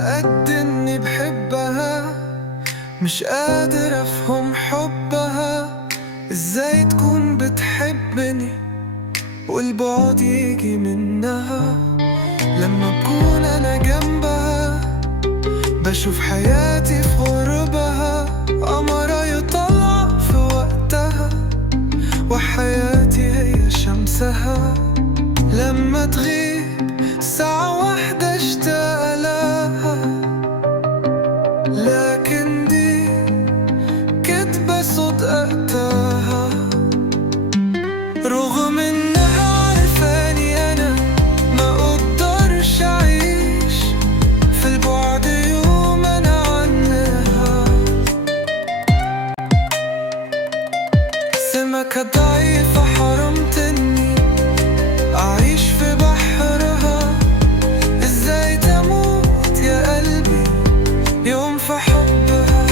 على قد اني بحبها، مش قادر افهم حبها. ازاي تكون بتحبني والبعد يجي منها؟ لما بكون انا جنبها بشوف حياتي في غربها، قمرة طالعة في وقتها وحياتي هي شمسها. لما تغيب ساعة واحدة اشتاق لها، لكن دي كدبة صدقتها. رغم انها عارفاني انا ما اقدرش اعيش في البعد يوم انا عنها. سمكة ضعيفة حرمتني أعيش في بحرها. إزاي تموت يا قلبي يوم في حبها؟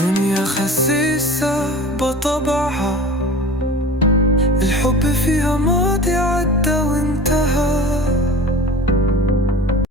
دنيا خسيسة بطبعها، الحب فيها ماضي